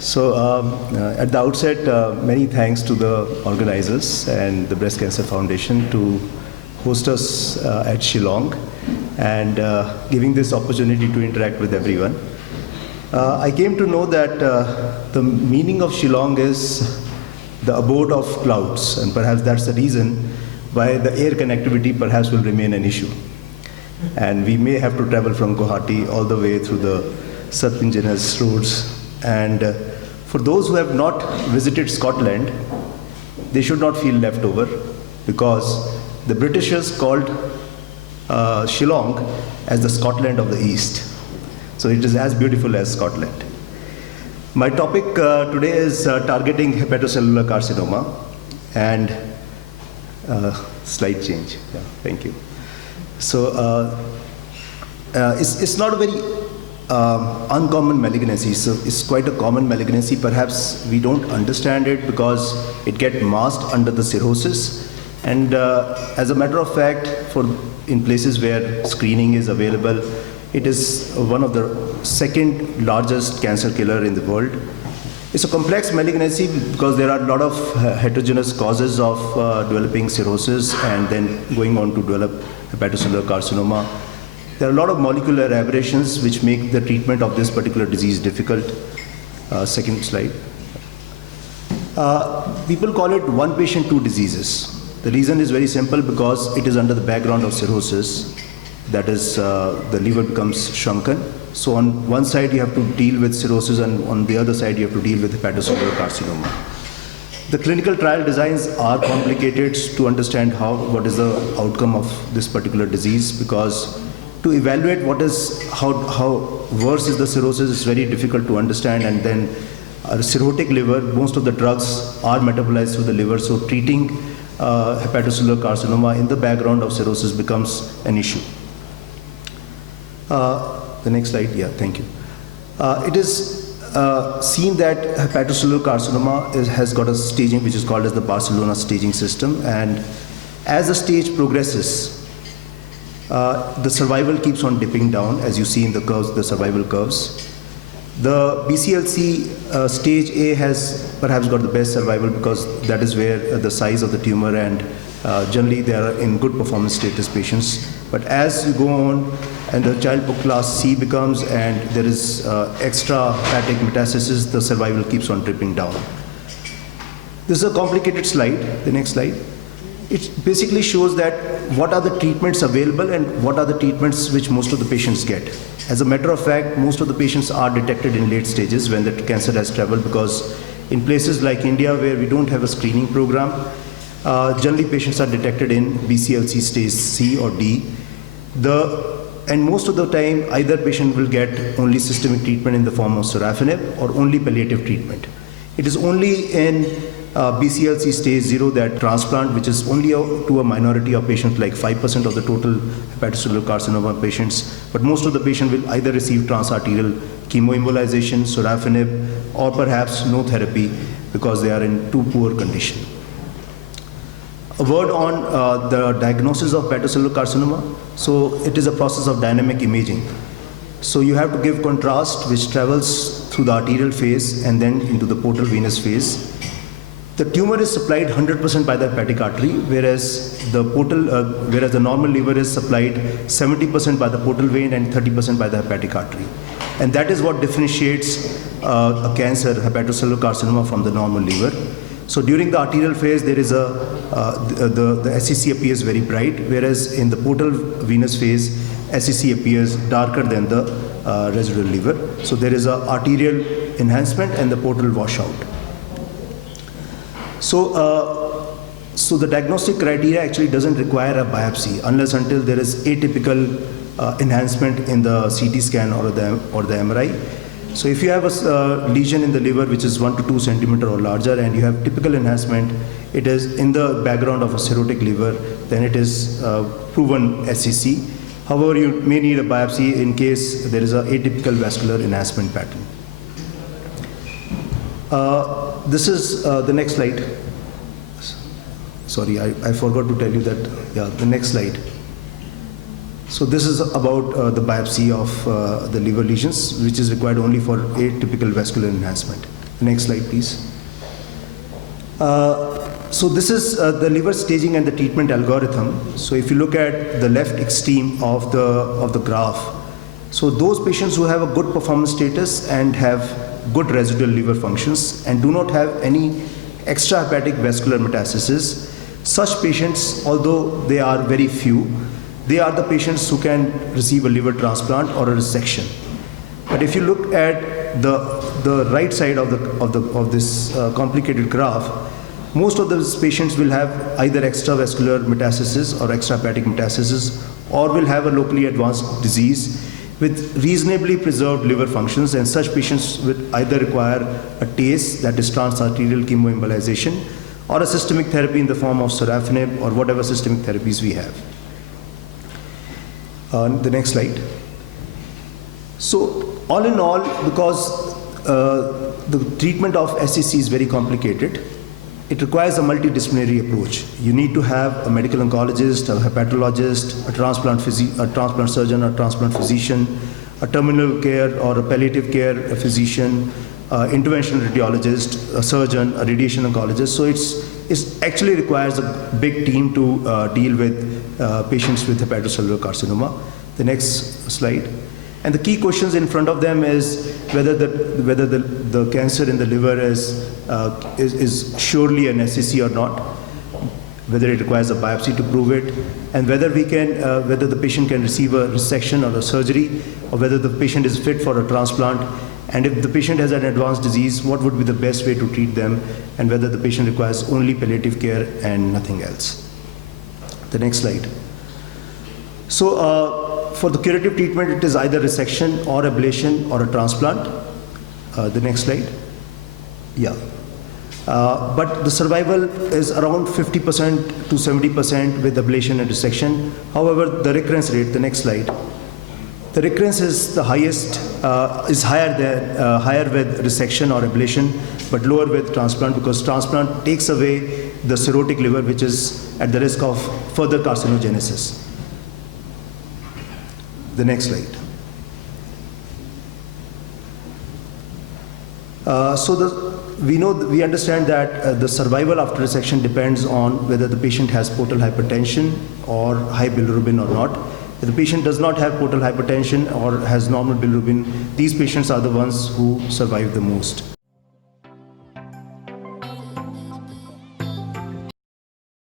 At the outset, many thanks to the organizers and the Breast Cancer Foundation to host us at Shillong and giving this opportunity to interact with everyone. I came to know that the meaning of Shillong is the abode of clouds, and perhaps that's the reason why the air connectivity perhaps will remain an issue. And we may have to travel from Guwahati all the way through the serpentinous roads. And for those who have not visited Scotland, they should not feel left over, because the Britishers called Shillong as the Scotland of the East. So it is as beautiful as Scotland. My topic today is targeting hepatocellular carcinoma, and slide change. Yeah, thank you. So it's not a very uncommon malignancy. So it's quite a common malignancy. Perhaps we don't understand it because it gets masked under the cirrhosis. And as a matter of fact, in places where screening is available, it is one of the second largest cancer killer in the world. It's a complex malignancy because there are a lot of heterogeneous causes of developing cirrhosis and then going on to develop hepatocellular carcinoma. There are a lot of molecular aberrations which make the treatment of this particular disease difficult. Second slide. People call it one patient, two diseases. The reason is very simple, because it is under the background of cirrhosis. That is, the liver becomes shrunken. So on one side you have to deal with cirrhosis, and on the other side you have to deal with hepatocellular carcinoma. The clinical trial designs are complicated to understand what is the outcome of this particular disease, because to evaluate how worse is the cirrhosis is very difficult to understand. And then a cirrhotic liver, most of the drugs are metabolized through the liver, so treating hepatocellular carcinoma in the background of cirrhosis becomes an issue. The next slide, yeah, thank you. It is seen that hepatocellular carcinoma has got a staging which is called as the Barcelona staging system, and as the stage progresses, the survival keeps on dipping down, as you see in the curves, the survival curves. The BCLC stage A has perhaps got the best survival, because that is where the size of the tumor, and generally they are in good performance status patients. But as you go on and the child class C becomes, and there is extra hepatic metastasis, the survival keeps on dripping down. This is a complicated slide. The next slide. It basically shows that what are the treatments available and what are the treatments which most of the patients get. As a matter of fact, most of the patients are detected in late stages when the cancer has traveled, because in places like India, where we don't have a screening program, generally patients are detected in BCLC stage C or D. And most of the time, either patient will get only systemic treatment in the form of sorafenib or only palliative treatment. It is only in BCLC stage 0 that transplant, which is only to a minority of patients, like 5% of the total hepatocellular carcinoma patients, but most of the patients will either receive transarterial chemoembolization, sorafenib, or perhaps no therapy because they are in too poor condition. A word on the diagnosis of hepatocellular carcinoma. So it is a process of dynamic imaging. So you have to give contrast which travels through the arterial phase and then into the portal venous phase. The tumor is supplied 100% by the hepatic artery, whereas the normal liver is supplied 70% by the portal vein and 30% by the hepatic artery. And that is what differentiates a cancer, hepatocellular carcinoma, from the normal liver. So during the arterial phase, there is the SSC appears very bright, whereas in the portal venous phase, SSC appears darker than the residual liver. So there is an arterial enhancement and the portal washout. So the diagnostic criteria actually doesn't require a biopsy unless until there is atypical enhancement in the CT scan or the MRI. So if you have a lesion in the liver which is 1 to 2 centimeter or larger, and you have typical enhancement, it is in the background of a cirrhotic liver, then it is proven SCC. However, you may need a biopsy in case there is an atypical vascular enhancement pattern. This is the next slide. Sorry, I forgot to tell you that. Yeah, the next slide. So this is about the biopsy of the liver lesions, which is required only for atypical vascular enhancement. Next slide, please. So this is the liver staging and the treatment algorithm. So if you look at the left extreme of the graph, so those patients who have a good performance status and have good residual liver functions and do not have any extrahepatic vascular metastasis, such patients, although they are very few, they are the patients who can receive a liver transplant or a resection. But if you look at the right side of this complicated graph, most of those patients will have either extravascular metastasis or extrahepatic metastasis, or will have a locally advanced disease with reasonably preserved liver functions, and such patients will either require a TACE, that is transarterial chemoembolization, or a systemic therapy in the form of sorafenib or whatever systemic therapies we have. The next slide. So all in all, because the treatment of SCC is very complicated, it requires a multidisciplinary approach. You need to have a medical oncologist, a hepatologist, a transplant surgeon, a transplant physician, a terminal care or a palliative care physician, interventional radiologist, a surgeon, a radiation oncologist. So it actually requires a big team to deal with patients with hepatocellular carcinoma. The next slide. And the key questions in front of them is whether the cancer in the liver is surely an SCC or not, whether it requires a biopsy to prove it, and whether the patient can receive a resection or a surgery, or whether the patient is fit for a transplant, and if the patient has an advanced disease, what would be the best way to treat them, and whether the patient requires only palliative care and nothing else. The next slide. So for the curative treatment, it is either resection or ablation or a transplant. The next slide. Yeah. But the survival is around 50% to 70% with ablation and resection. However, the recurrence rate, the next slide, the recurrence is the highest, is higher with resection or ablation, but lower with transplant, because transplant takes away the cirrhotic liver, which is at the risk of further carcinogenesis. The next slide. We understand that the survival after resection depends on whether the patient has portal hypertension or high bilirubin or not. If the patient does not have portal hypertension or has normal bilirubin, these patients are the ones who survive the most.